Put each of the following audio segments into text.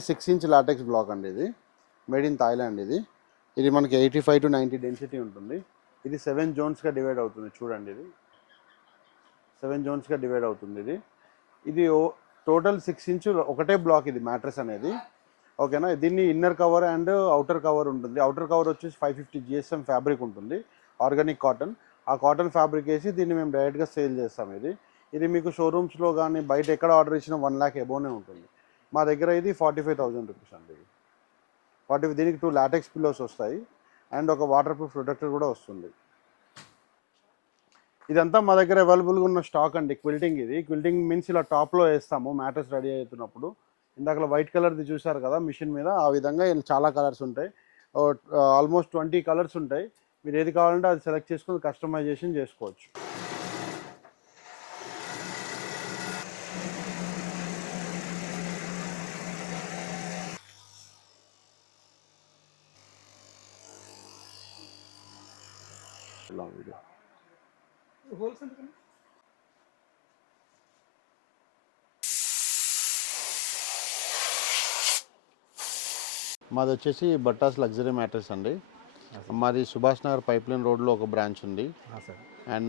Only 6 inch LaTeX black అండి. ఇది made in Thailand. ఇది మనకి 85 to 90 డెన్సిటీ ఉంటుంది. ఇది 7 జోన్స్గా డివైడ్ అవుతుంది. చూడండి, ఇది 7 జోన్స్గా డివైడ్ అవుతుంది. ఇది టోటల్ 6 ఇంచ్ ఒకటే బ్లాక్ ఇది మ్యాట్రెస్ అనేది. ఓకేనా. దీన్ని inner cover and outer cover ఉంటుంది. అవుటర్ కవర్ వచ్చేసి 550 GSM ఫ్యాబ్రిక్ ఉంటుంది, ఆర్గానిక్ కాటన్. ఆ కాటన్ ఫ్యాబ్రిక్ వేసి దీన్ని మేము డైరెక్ట్గా సేల్ చేస్తాం. ఇది మీకు షోరూమ్స్లో కానీ బయట ఎక్కడ ఆర్డర్ ఇచ్చినా 1 lakh అబోనే ఉంటుంది. మా దగ్గర ఇది 45,000 రూపీస్ అండి. దీనికి 2 లాటెక్స్ పిల్లోస్ వస్తాయి అండ్ ఒక వాటర్ ప్రూఫ్ ప్రొటెక్టర్ కూడా వస్తుంది. ఇదంతా మా దగ్గర అవైలబుల్గా ఉన్న స్టాక్ అండి. క్విల్టింగ్ మీన్స్ ఇలా టాప్లో వేస్తాము మ్యాట్రెస్ రెడీ అవుతున్నప్పుడు. ఇందాక వైట్ కలర్ది చూసారు కదా మిషన్ మీద, ఆ విధంగా చాలా కలర్స్ ఉంటాయి. ఆల్మోస్ట్ 20 కలర్స్ ఉంటాయి. మీరు ఏది కావాలంటే అది సెలెక్ట్ చేసుకుని కస్టమైజేషన్ చేసుకోవచ్చు. వీడియో మాది వచ్చేసి బట్టాస్ లగ్జరీ మ్యాట్రెస్ అండి. మాది సుభాష్ నగర్ పైప్లైన్ రోడ్లో ఒక బ్రాంచ్ ఉంది అండ్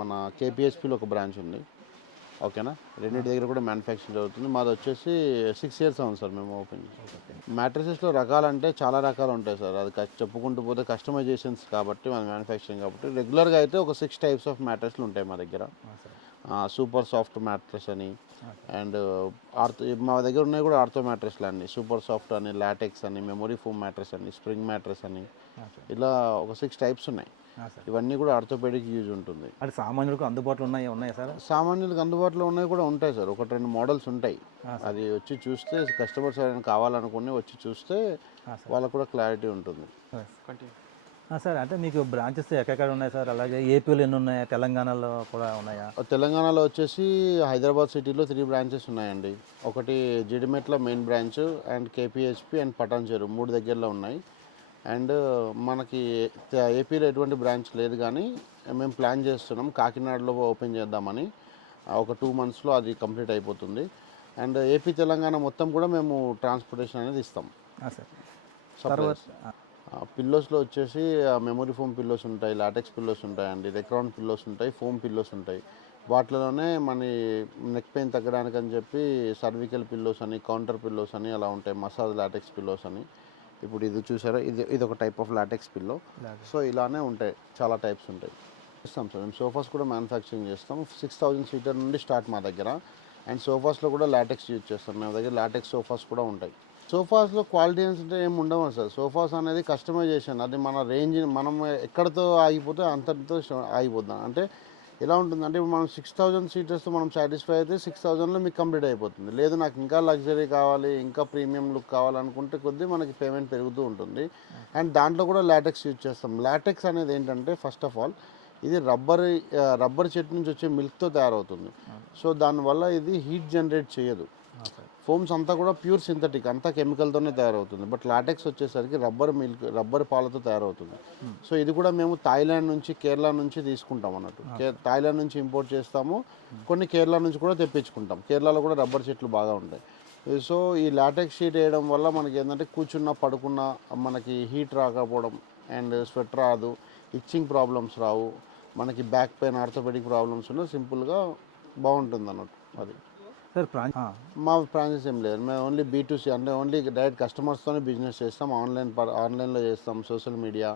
మన KPHPలో ఒక బ్రాంచ్ ఉంది. ఓకేనా. రెండింటి దగ్గర కూడా మ్యానుఫ్యాక్చరింగ్ జరుగుతుంది. మాది వచ్చేసి 6 years అవుతుంది సార్ మేము ఓపెన్. మ్యాట్రెసెస్లో రకాలంటే చాలా రకాలు ఉంటాయి సార్. అది చెప్పుకుంటూ పోతే కస్టమైజేషన్స్ కాబట్టి మన మ్యానుఫ్యాక్చరింగ్ కాబట్టి రెగ్యులర్గా అయితే ఒక 6 types ఆఫ్ మ్యాట్రెస్లు ఉంటాయి మా దగ్గర. సూపర్ సాఫ్ట్ మ్యాట్రెస్ అని అండ్ మా దగ్గర ఉన్నాయి కూడా ఆర్థో మ్యాట్రెస్లు అండి. సూపర్ సాఫ్ట్ అని, లాటెక్స్ అని, మెమొరీ ఫోమ్ మ్యాట్రెస్ అని, స్ప్రింగ్ మ్యాట్రెస్ అని, ఇలా ఒక 6 types ఉన్నాయి. ఇవన్నీ కూడా ఆర్థోపెడిక్ యూజ్ ఉంటుంది. అది సామాన్యులకు అందుబాటులో ఉన్నాయా సార్? సామాన్యులకు అందుబాటులో ఉన్నాయి కూడా ఉంటాయి సార్. 1-2 మోడల్స్ ఉంటాయి. అది వచ్చి చూస్తే కస్టమర్స్ ఎవరైనా కావాలనుకుని వచ్చి చూస్తే వాళ్ళకు కూడా క్లారిటీ ఉంటుంది. సార్ అంటే మీకు బ్రాంచెస్ ఎక్కడెక్కడ ఉన్నాయి సార్? అలాగే ఏపీలో ఎన్ని ఉన్నాయా? తెలంగాణలో కూడా ఉన్నాయా? తెలంగాణలో వచ్చేసి హైదరాబాద్ సిటీలో 3 branches ఉన్నాయండి. ఒకటి Jeedimetla main branch and KPHP and Patancheru 3 దగ్గరలో ఉన్నాయి. అండ్ మనకి ఏపీలో ఎటువంటి బ్రాంచ్ లేదు, కానీ మేము ప్లాన్ చేస్తున్నాం కాకినాడలో ఓపెన్ చేద్దామని. ఒక 2 monthsలో అది కంప్లీట్ అయిపోతుంది. అండ్ ఏపీ తెలంగాణ మొత్తం కూడా మేము ట్రాన్స్పోర్టేషన్ అనేది ఇస్తాం. పిల్లోస్లో వచ్చేసి మెమొరీ ఫోమ్ పిల్లోస్ ఉంటాయి, లాటెక్స్ పిల్లోస్ ఉంటాయండి, రెక్రాన్ పిల్లోస్ ఉంటాయి, ఫోమ్ పిల్లోస్ ఉంటాయి. వాటిలోనే మన నెక్ పెయిన్ తగ్గడానికి అని చెప్పి సర్వికల్ పిల్లోస్ అని, కౌంటర్ పిల్లోస్ అని అలా ఉంటాయి. మసాజ్ లాటెక్స్ పిల్లోస్ అని. ఇప్పుడు ఇది చూసారా, ఇది ఒక type of LaTeX pillow. So ఇలానే ఉంటాయి, చాలా టైప్స్ ఉంటాయి. ఇస్తాం సార్. మేము సోఫాస్ కూడా మ్యానుఫ్యాక్చరింగ్ చేస్తాం. 6,000 seater నుండి స్టార్ట్ మా దగ్గర. అండ్ సోఫాస్లో కూడా లాటెక్స్ యూజ్ చేస్తాం. మా దగ్గర లాటెక్స్ సోఫాస్ కూడా ఉంటాయి. సోఫాస్లో క్వాలిటీ అంటే ఏమి ఉండవు సార్. సోఫాస్ అనేది కస్టమైజేషన్. అది మన రేంజ్, మనం ఎక్కడితో ఆగిపోతే అంతటితో ఆగిపోతాం. అంటే ఎలా ఉంటుందంటే ఇప్పుడు మనం 6,000 seaters మనం సాటిస్ఫై అయితే 6,000లో మీకు కంప్లీట్ అయిపోతుంది. లేదు నాకు ఇంకా లగ్జరీ కావాలి, ఇంకా ప్రీమియం లుక్ కావాలనుకుంటే కొద్దీ మనకి పేమెంట్ పెరుగుతూ ఉంటుంది. అండ్ దాంట్లో కూడా లాటెక్స్ యూజ్ చేస్తాం. లాటెక్స్ అనేది ఏంటంటే ఫస్ట్ ఆఫ్ ఆల్ ఇది రబ్బర్ చెట్టు నుంచి వచ్చే మిల్క్తో తయారవుతుంది. సో దానివల్ల ఇది హీట్ జనరేట్ చేయదు. ఫోమ్స్ అంతా కూడా ప్యూర్ సింథటిక్, అంతా కెమికల్తోనే తయారవుతుంది. బట్ లాటెక్స్ వచ్చేసరికి రబ్బర్ పాలతో తయారవుతుంది. సో ఇది కూడా మేము థాయిలాండ్ నుంచి, కేరళ నుంచి తీసుకుంటాం అన్నట్టు. థాయిలాండ్ నుంచి ఇంపోర్ట్ చేస్తాము, కొన్ని కేరళ నుంచి కూడా తెప్పించుకుంటాం. కేరళలో కూడా రబ్బర్ చెట్లు బాగా ఉంటాయి. సో ఈ లాటెక్స్ షీట్ వేయడం వల్ల మనకి ఏంటంటే కూర్చున్నా పడుకున్నా మనకి హీట్ రాకపోవడం అండ్ స్వెట్ రాదు, ఇచ్చింగ్ ప్రాబ్లమ్స్ రావు, మనకి బ్యాక్ పెయిన్, ఆర్థోపెడిక్ ప్రాబ్లమ్స్ ఉన్న సింపుల్గా బాగుంటుంది అన్నట్టు. అది సార్ మా బ్రాంచెస్ ఏం లేదు. మేము ఓన్లీ B2C అంటే ఓన్లీ డైరెక్ట్ కస్టమర్స్తోనే బిజినెస్ చేస్తాం. ఆన్లైన్లో చేస్తాం, social media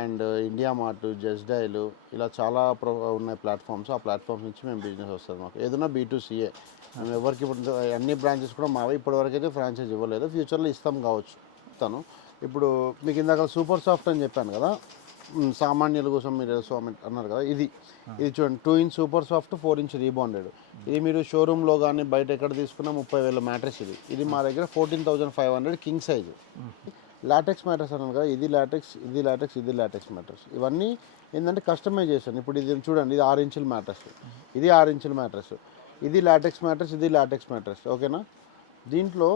and India mart, just dial, ఇలా చాలా ఉన్నాయి ప్లాట్ఫామ్స్. ఆ ప్లాట్ఫామ్స్ నుంచి మేము బిజినెస్ వస్తుంది. మాకు ఏదైనా B2C. మేము ఎవరికి ఇప్పుడు అన్ని బ్రాంచెస్ కూడా మావి. ఇప్పటివరకు అయితే ఫ్రాంచైజ్ ఇవ్వలేదు, ఫ్యూచర్లో ఇస్తాం కావచ్చు. ఇప్పుడు మీకు ఇందాక సూపర్ సాఫ్ట్ అని చెప్పాను కదా, సామాన్యుల కోసం మీరు అన్నారు కదా, ఇది చూడండి. 2 inch super soft, 4 inch rebonded. ఇది మీరు షోరూంలో కానీ బయట ఎక్కడ తీసుకున్నా 30,000 మ్యాట్రెస్. ఇది మా దగ్గర 14,500 కింగ్ సైజు. లాటెక్స్ మ్యాట్రెస్ అన్నారు కదా, ఇది లాటెక్స్ మ్యాట్రెస్. ఇవన్నీ ఏంటంటే కస్టమైజేషన్. ఇప్పుడు ఇది చూడండి, ఇది 6 inch మ్యాట్రెస్, ఇది 6 inch మ్యాట్రెస్, ఇది లాటెక్స్ మ్యాట్రెస్, ఇది లాటెక్స్ మ్యాట్రెస్. ఓకేనా. దీంట్లో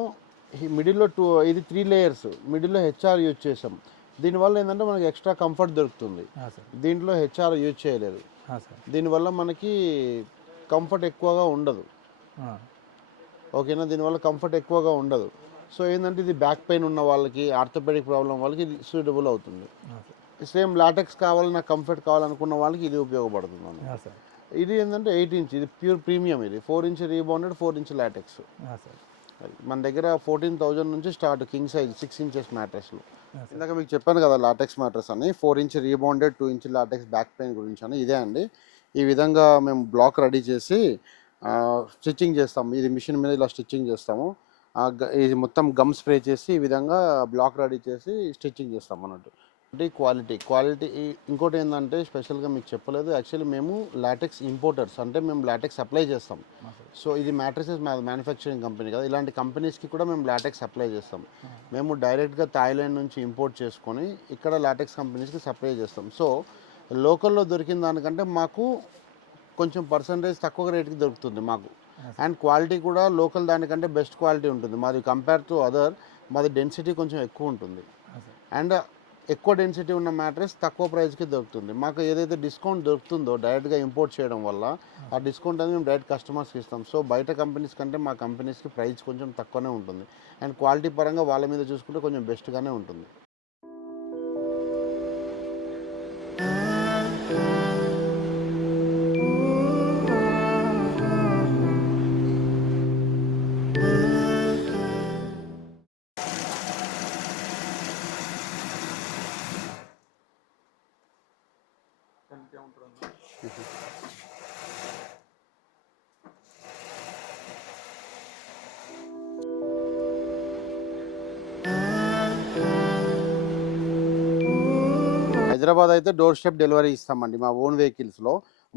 మిడిల్లో ఇది 3 layers, మిడిల్లో HR యూజ్ చేసాం. దీనివల్ల ఏంటంటే మనకి ఎక్స్ట్రా కంఫర్ట్ దొరుకుతుంది. దీంట్లో HR యూజ్ చేయలేదు. దీనివల్ల మనకి కంఫర్ట్ ఎక్కువగా ఉండదు. ఓకేనా. దీనివల్ల కంఫర్ట్ ఎక్కువగా ఉండదు. సో ఏంటంటే ఇది బ్యాక్ పెయిన్ ఉన్న వాళ్ళకి, ఆర్థోపెడిక్ ప్రాబ్లం వాళ్ళకి ఇది సూటబుల్ అవుతుంది. సేమ్ లాటెక్స్ కావాలి, నాకు కంఫర్ట్ కావాలనుకున్న వాళ్ళకి ఇది ఉపయోగపడుతుంది అన్నమాట. సార్ ఇది ఏంటంటే 8 ఇంచ్, ఇది ప్యూర్ ప్రీమియం, ఇది 4 inch rebounded, 4 inch LaTeX. Sir మన దగ్గర 14,000 నుంచి స్టార్ట్ కింగ్ సైజ్ 6 ఇంచెస్ మ్యాట్రెస్లు. ఇందాక మీకు చెప్పాను కదా లాటెక్స్ మ్యాట్రెస్ అని, 4 inch rebounded, 2 inch LaTeX back pain గురించి అని. ఇదే అండి, ఈ విధంగా మేము బ్లాక్ రెడీ చేసి స్టిచ్చింగ్ చేస్తాము. ఇది మిషన్ మీద ఇలా స్టిచ్చింగ్ చేస్తాము. ఇది మొత్తం గమ్ స్ప్రే చేసి ఈ విధంగా బ్లాక్ రెడీ చేసి స్టిచ్చింగ్ చేస్తాం అన్నట్టు. అంటే క్వాలిటీ ఇంకోటి ఏంటంటే స్పెషల్గా మీకు చెప్పలేదు, యాక్చువల్లీ మేము లాటెక్స్ ఇంపోర్టర్స్, అంటే మేము లాటెక్స్ సప్లై చేస్తాం. సో ఇది మ్యాట్రసెస్ మ్యానుఫ్యాక్చరింగ్ కంపెనీ కదా, ఇలాంటి కంపెనీస్కి కూడా మేము లాటెక్స్ సప్లై చేస్తాం. మేము డైరెక్ట్గా థాయిలాండ్ నుంచి ఇంపోర్ట్ చేసుకొని ఇక్కడ లాటెక్స్ కంపెనీస్కి సప్లై చేస్తాం. సో లోకల్లో దొరికిన దానికంటే మాకు కొంచెం పర్సంటేజ్ తక్కువ రేట్కి దొరుకుతుంది మాకు. అండ్ క్వాలిటీ కూడా లోకల్ దానికంటే బెస్ట్ క్వాలిటీ ఉంటుంది మాది. కంపేర్ టు అదర్ మాది డెన్సిటీ కొంచెం ఎక్కువ ఉంటుంది. అండ్ ఎక్కువ డెన్సిటీ ఉన్న మ్యాట్రెస్ తక్కువ ప్రైస్కి దొరుకుతుంది. మాకు ఏదైతే డిస్కౌంట్ దొరుకుతుందో డైరెక్ట్గా ఇంపోర్ట్ చేయడం వల్ల, ఆ డిస్కౌంట్ అనేది మేము డైరెక్ట్ కస్టమర్స్కి ఇస్తాం. సో బయట కంపెనీస్ కంటే మా కంపెనీస్కి ప్రైస్ కొంచెం తక్కువనే ఉంటుంది. అండ్ క్వాలిటీ పరంగా వాళ్ళ మీద చూసుకుంటే కొంచెం బెస్ట్గానే ఉంటుంది. హైదరాబాద్ అయితే డోర్ స్టెప్ డెలివరీ ఇస్తామండి మా ఓన్ వెహికల్స్లో.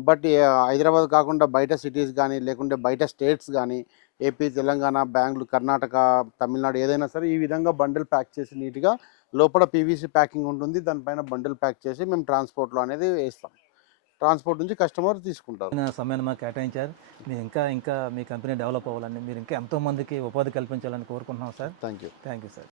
బట్ హైదరాబాద్ కాకుండా బయట సిటీస్ కానీ, లేకుంటే బయట స్టేట్స్ కానీ, ఏపీ, తెలంగాణ, బెంగళూరు, కర్ణాటక, తమిళనాడు, ఏదైనా సరే ఈ విధంగా బండిల్ ప్యాక్ చేసి నీట్గా లోపల పీవీసీ ప్యాకింగ్ ఉంటుంది, దానిపైన బండిల్ ప్యాక్ చేసి మేము ట్రాన్స్పోర్ట్లో అనేది వేస్తాం. ట్రాన్స్పోర్ట్ నుంచి కస్టమర్ తీసుకుంటారు. సమయాన్ని మాకు కేటాయించారు. మీరు ఇంకా మీ కంపెనీ డెవలప్ అవ్వాలని, మీరు ఇంకా ఎంతోమందికి ఉపాధి కల్పించాలని కోరుకుంటున్నాం సార్. Thank you sir.